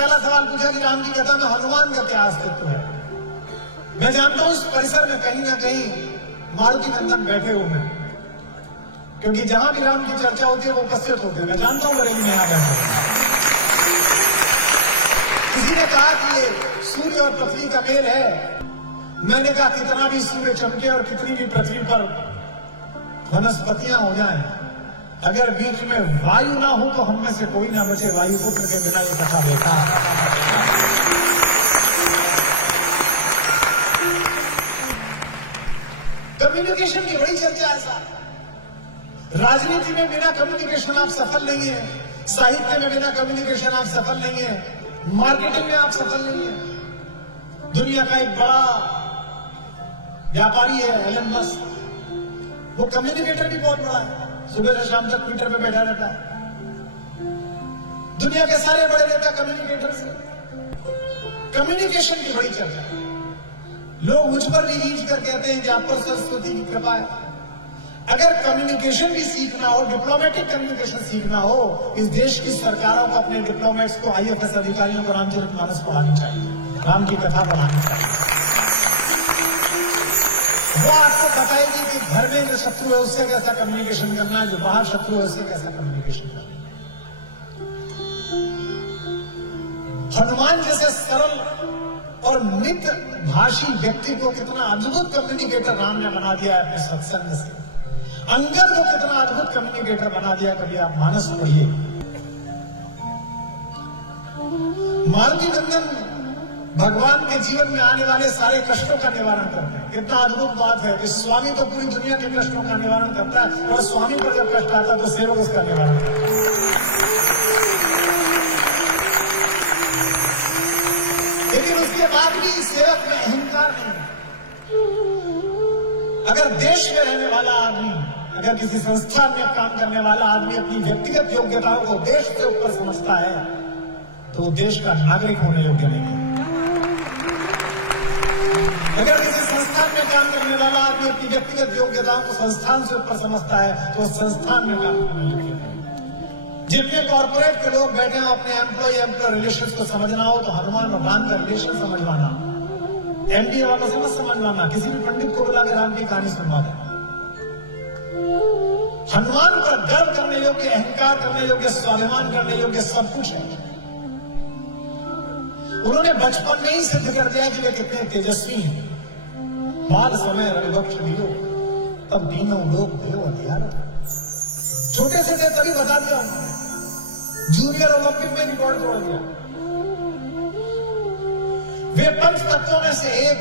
पहला सवाल पूछा कि राम की कथा में हनुमान का क्या अस्तित्व है। मैं जानता हूं इस परिसर में कहीं ना कहीं मारुति नंदन बैठे हुए हैं, क्योंकि जहां भी राम की चर्चा होती है वो उपस्थित होते हैं। मैं जानता हूं बरेली में यहां बैठे हैं। किसी ने कहा कि ये सूर्य और पृथ्वी का मेल है। मैंने कहा कितना भी सूर्य चमके और कितनी भी पृथ्वी पर वनस्पतियां हो जाएं, अगर बीच में वायु ना हो तो हम में से कोई ना बचे। वायु पुत्र के बिना ये कथा देखा। कम्युनिकेशन की बड़ी चर्चा है साहब। राजनीति में बिना कम्युनिकेशन आप सफल नहीं है, साहित्य में बिना कम्युनिकेशन आप सफल नहीं है, मार्केटिंग में आप सफल नहीं है। दुनिया का एक बड़ा व्यापारी है एलन मस्क, वो कम्युनिकेटर भी बहुत बड़ा है। सुबह से शाम तक ट्विटर पे बैठा रहता है। दुनिया के सारे बड़े नेता कम्युनिकेटर से। कम्युनिकेशन की बड़ी चर्चा है। लोग मुझ पर रीच कर कहते हैं कि आप पर सरस्वती की कृपा है। अगर कम्युनिकेशन भी सीखना हो, डिप्लोमेटिक कम्युनिकेशन सीखना हो, इस देश की सरकारों को अपने डिप्लोमेट्स को, IAS अधिकारियों को रामचरितमानस पढ़ानी चाहिए, राम की कथा पढ़ानी चाहिए। वो आपको बताएगी कि घर में जो शत्रु है उससे कैसा कम्युनिकेशन करना है, जो बाहर शत्रु है उससे कैसा कम्युनिकेशन करना है। हनुमान जैसे सरल और मित भाषी व्यक्ति को कितना अद्भुत कम्युनिकेटर राम ने बना दिया है अपने सत्संग से। अंगद को कितना अद्भुत कम्युनिकेटर बना दिया, कभी आप मानस पढ़िए। मारुति नंदन भगवान के जीवन में आने वाले सारे कष्टों का निवारण करते हैं। कितना अद्भुत बात है कि स्वामी तो पूरी दुनिया के कष्टों का निवारण करता है, और स्वामी पर जब कष्ट आता है तो सेवक उसका निवारण करता है। लेकिन उसके बाद भी सेवक में अहंकार नहीं है। अगर देश में रहने वाला आदमी, अगर किसी संस्थान में काम करने वाला आदमी अपनी व्यक्तिगत योग्यताओं को देश से ऊपर समझता है तो वो देश का नागरिक होने योग्य नहीं है। अगर किसी संस्थान में काम करने वाला आदमी अपनी व्यक्तिगत योग्यताओं को संस्थान से ऊपर समझता है तो संस्थान में काम करने योग्य नहीं। जितने कॉर्पोरेट के लोग बैठे हैं, अपने एम्प्लॉय रिलेशन को समझना हो तो हनुमान और राम का रिलेशन समझवाना, MBA वालों से मत समझवाना, किसी भी पंडित को बुला के राम की कहानी सुनवा दे। हनुमान पर गर्व करने योग्य, अहंकार करने योग्य, स्वाभिमान करने योग्य सब कुछ है। उन्होंने बचपन में ही सिद्ध कर दिया कि वे कितने तेजस्वी हैं। बाल समय रविवक्ष दियो, तब तीनों लोग देव हथियार। छोटे से थे तभी बता दिया उन्होंने, जूनियर ओलंपिक में रिकॉर्ड तोड़ दिया। वे पंच तत्वों में से एक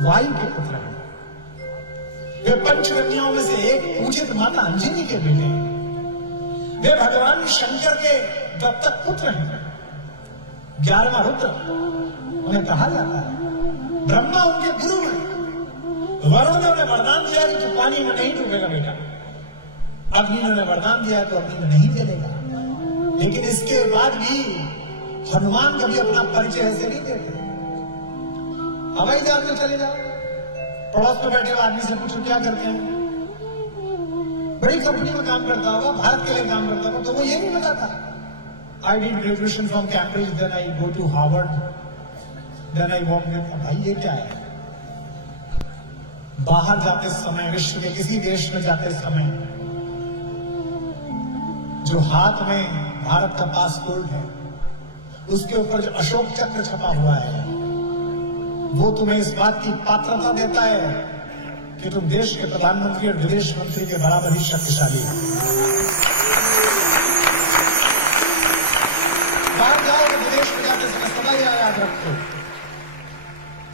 वायु के पुत्र हैं। वे पंचकन्याओं में से एक पूजित माता अंजनी के बेटे हैं। वे भगवान शंकर के दत्तक पुत्र हैं। 11वां रुद्र उन्हें कहा जाता है। ब्रह्मा उनके गुरु हैं। वरुण ने उन्हें वरदान दिया कि तू पानी में नहीं डूबेगा बेटा। अग्नि ने उन्हें वरदान दिया तो अग्नि में नहीं जलेगा। लेकिन इसके बाद भी हनुमान कभी अपना परिचय ऐसे नहीं देते। हवाई जहाज में चले जाओ, पड़ोस में बैठे हुए आदमी से पूछो क्या करते हैं, बड़ी कंपनी में काम करता होगा, भारत के लिए काम करता होगा, तो वो ये नहीं बताता I did graduation from Cambridge, then I go to Harvard, then I work with। भाई ये क्या है? बाहर जाते समय, विश्व के किसी देश में जाते समय, जो हाथ में भारत का पासपोर्ट है, उसके ऊपर जो अशोक चक्र छपा हुआ है, वो तुम्हें इस बात की पात्रता देता है कि तुम देश के प्रधानमंत्री और विदेश मंत्री के बराबर ही शक्तिशाली हो। बाहर जाओगे, विदेश में जाते समय सदा याद रखो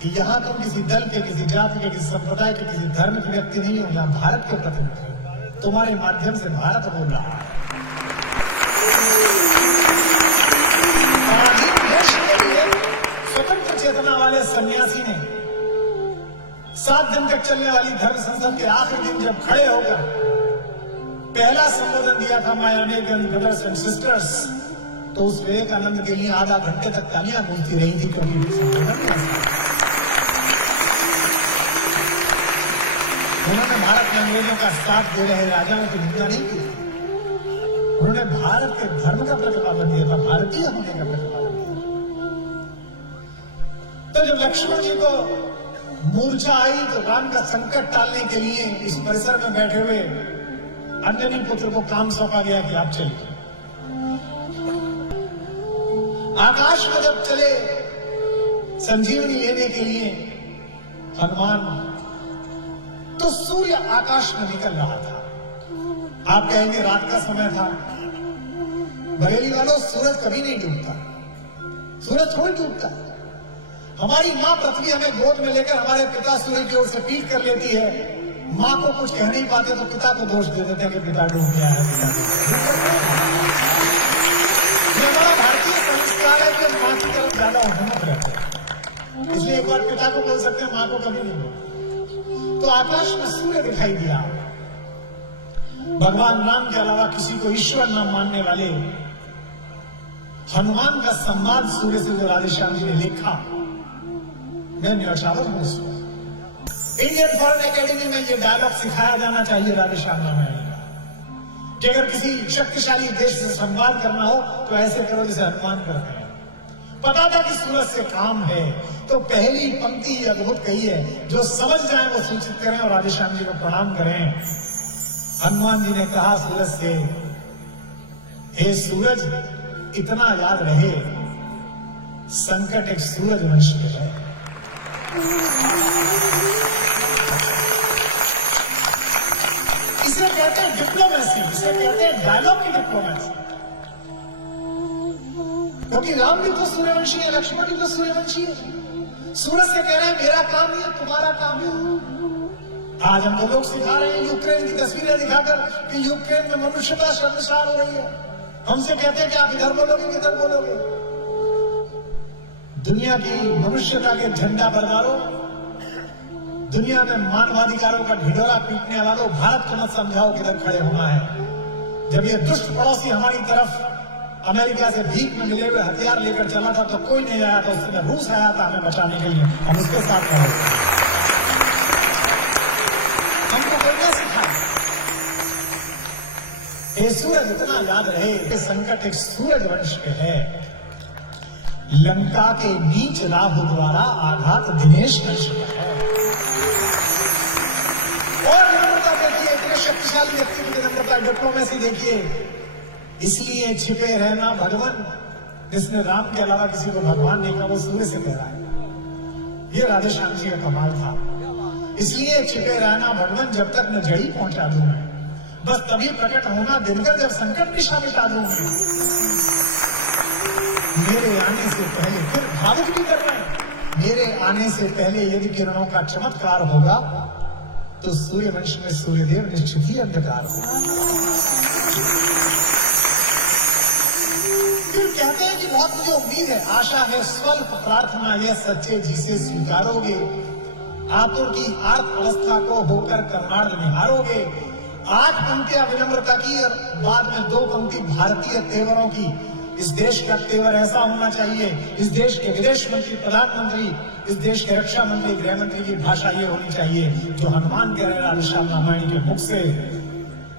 कि यहां तुम किसी दल के, किसी जाति के, किसी संप्रदाय के, किसी धर्म के व्यक्ति नहीं हो। यहां भारत के प्रतिनिधि हो। तुम्हारे माध्यम से भारत बोल रहा है। स्वतंत्र चेतना वाले सन्यासी ने 7 दिन तक चलने वाली धर्म संसद के आखिरी दिन जब खड़े होकर पहला संबोधन दिया था, my American brothers and sisters, तो उस विवेकानंद के लिए आधा घंटे तक तालियां गूंजती रही थी, क्योंकि उन्होंने भारत में अंग्रेजों का साथ दे रहे राजाओं की निंदा नहीं की। उन्होंने भारत के धर्म का प्रतिपादन किया था, भारतीय होने का प्रतिपादन किया। तो जब लक्ष्मण जी को मूर्छा आई तो राम का संकट टालने के लिए इस परिसर में बैठे हुए अंजनी पुत्र को काम सौंपा गया कि आप चलिए। आकाश में जब चले संजीवनी लेने के लिए हनुमान, तो सूर्य आकाश में निकल रहा था। आप कहेंगे रात का समय था। बरेली वालों, सूरज कभी नहीं डूबता, सूरज थोड़ी डूबता। हमारी माँ पृथ्वी हमें गोद में लेकर हमारे पिता सूर्य की ओर से पीठ कर लेती है। माँ को कुछ कह नहीं पाते तो पिता को दोष दे देते हैं कि पिता डूब गया है, पिता डूब गया। ये बड़ा भारतीय संस्कार है कि माँ की तरफ ज्यादा उन्नत रहते हैं, इसलिए एक बार पिता को बोल सकते हैं, माँ को कभी नहीं बोलते। तो आकाश में सूर्य दिखाई दिया। भगवान राम के अलावा किसी को ईश्वर नाम मानने वाले हनुमान का संवाद सूर्य से जो राधेश्याम जी ने लिखा, मैं न्यौछावर हूं उसमें। इंडियन फॉरेन एकेडमी में ये डायलॉग सिखाया जाना चाहिए राधेश्याम रामायण का, कि अगर किसी शक्तिशाली देश से संवाद करना हो तो ऐसे करो जैसे हनुमान करते हैं। पता था कि सूरज से काम है, तो पहली पंक्ति अद्भुत कही है, जो समझ जाए वो सूचित करें और राधेश्याम जी को प्रणाम करें। हनुमान जी ने कहा सूरज से, हे सूरज, इतना याद रहे, संकट एक सूरज वंश में है। इसे कहते हैं डिप्लोमेसी, इसे कहते हैं डायलॉग की डिप्लोमेसी। क्योंकि राम भी तो सूर्यवंशी है, लक्ष्मण भी तो सूर्यवंशी है। सूरज से कह रहे हैं मेरा काम नहीं है, तुम्हारा काम है। आज हम लोग सिखा रहे हैं यूक्रेन की तस्वीरें दिखाकर कि यूक्रेन में मनुष्यता शर्मसार हो रही है। हमसे कहते हैं कि आप इधर बोलोगे किधर बोलोगे। दुनिया की मनुष्यता के झंडा बरदारों, दुनिया में मानवाधिकारों का ढिढोरा पीटने वालों, भारत को मत समझाओ किधर खड़े होना है। जब ये दुष्ट पड़ोसी हमारी तरफ अमेरिका से भीख में मिले हुए हथियार लेकर चला था तो कोई नहीं आया था, उस समय रूस आया था हमें बचाने के लिए। हम उसके साथ खड़े, हमको कोई नहीं सिखाया। ये सूरज इतना याद रहे कि संकट एक सूरज वंश पे है। लंका के नीच राहु द्वारा आघात दिनेश वंश का है। और विनम्रता देखिए, इतने शक्तिशाली व्यक्ति की विनम्रता, डिप्लोमेसी देखिए। इसलिए छिपे रहना भगवान, जिसने राम के अलावा किसी को भगवान नहीं कहा, वो सूर्य से कह रहा है। ये राधेश्याम जी का कमाल था। इसलिए छिपे रहना भगवान, जब तक न जड़ी पहुंचा दूंगा, बस तभी प्रकट होना दिनकर जब संकट निशा मिटा दूंगी। मेरे आने से पहले, फिर भावुक भी कर रहे हैं, मेरे आने से पहले यदि किरणों का चमत्कार होगा तो सूर्यवंश में सूर्यदेव निश्चित ही अंधकार होगा। फिर कहते हैं कि बहुत मुझे उम्मीद है, आशा है, स्वल्प प्रार्थना यह सच्चे जिसे स्वीकारोगे, आतुर की आर्त अवस्था को होकर कर्णार्थ निहारोगे। 8 पंक्तियां विनम्रता की और बाद में 2 पंक्ति भारतीय तेवरों की। इस देश का तेवर ऐसा होना चाहिए, इस देश के विदेश मंत्री, प्रधानमंत्री, इस देश के रक्षा मंत्री, गृह मंत्री की भाषा ये होनी चाहिए जो हनुमान कह रहे राधेश्याम रामायण के मुख से।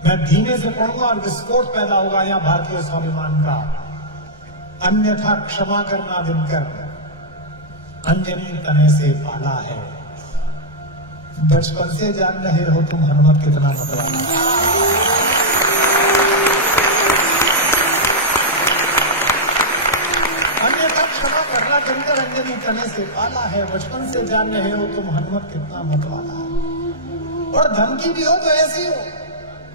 मैं धीमे से पढ़ूंगा और विस्फोट पैदा होगा यहाँ भारतीय स्वाभिमान का। अन्यथा क्षमा करना दिनकर, अंजनी तने से पाला है। बचपन से जान रहे हो तुम हनुमत कितना मतवाला। अन्यथा क्षमा करना दिनकर, अंजनी तने से पाला है। बचपन से जान रहे हो तुम हनुमत कितना मतवाला है। और धमकी भी हो तो ऐसी हो,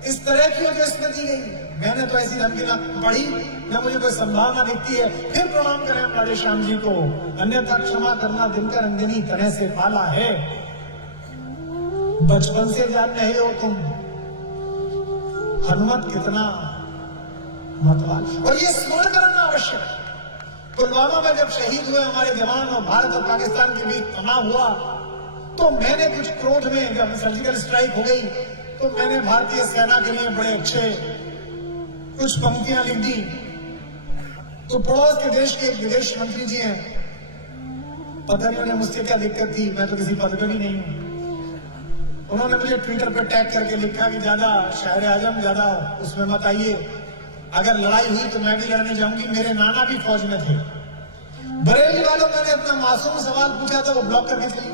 इस तरह की हो जो इसमें दी गई। मैंने तो ऐसी धमकी ना पढ़ी, न मुझे कोई संभावना दिखती है। फिर प्रणाम करें राधेश्याम जी को। अन्यथा क्षमा करना दिनकर, अंजनी तने से पाला है। बचपन से जान रहे हो तुम हनुमत कितना मतवाला। और ये स्मरण करना आवश्यक है। पुलवामा में जब शहीद हुए हमारे जवान और भारत और पाकिस्तान के बीच तनाव हुआ, तो मैंने कुछ क्रोध में, जब सर्जिकल स्ट्राइक हो गई, तो मैंने भारतीय सेना के लिए बड़े अच्छे कुछ पंक्तियां लिख दी। तो पड़ोस के देश के एक विदेश मंत्री जी हैं, पता नहीं उन्हें मुझसे क्या दिक्कत थी, मैं तो किसी पद पर भी नहीं हूं। उन्होंने मुझे ट्विटर पर टैग करके लिखा कि ज्यादा शायर आजम ज्यादा उसमें मत आइए, अगर लड़ाई हुई तो मैं भी लड़ने जाऊंगी, मेरे नाना भी फौज में थे। बरेली वालों, मैंने अपना मासूम सवाल पूछा तो वो ब्लॉक करके चली।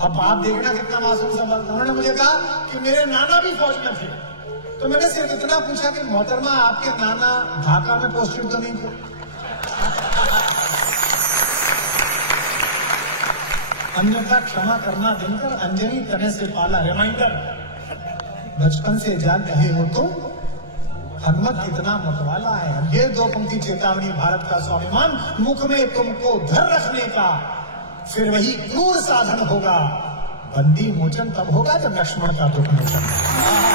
अब आप देखना कितना मासूम सवाल। उन्होंने मुझे कहा कि मेरे नाना भी फौज में थे। तो मैंने सिर्फ इतना पूछा कि मोहतरमा, आपके नाना ढाका में पोस्टेड तो नहीं थे? अन्यथा क्षमा करना दिनकर, अंजनी तने से पाला। रिमाइंडर, बचपन से जान रहे हो तो हनुमत कितना मतवाला है। ये दो पंक्ति चेतावनी भारत का स्वाभिमान मुख में तुमको धर रखने का, फिर वही क्रूर साधन होगा। बंदी मोचन तब होगा जब लक्ष्मण का दुख मोचन।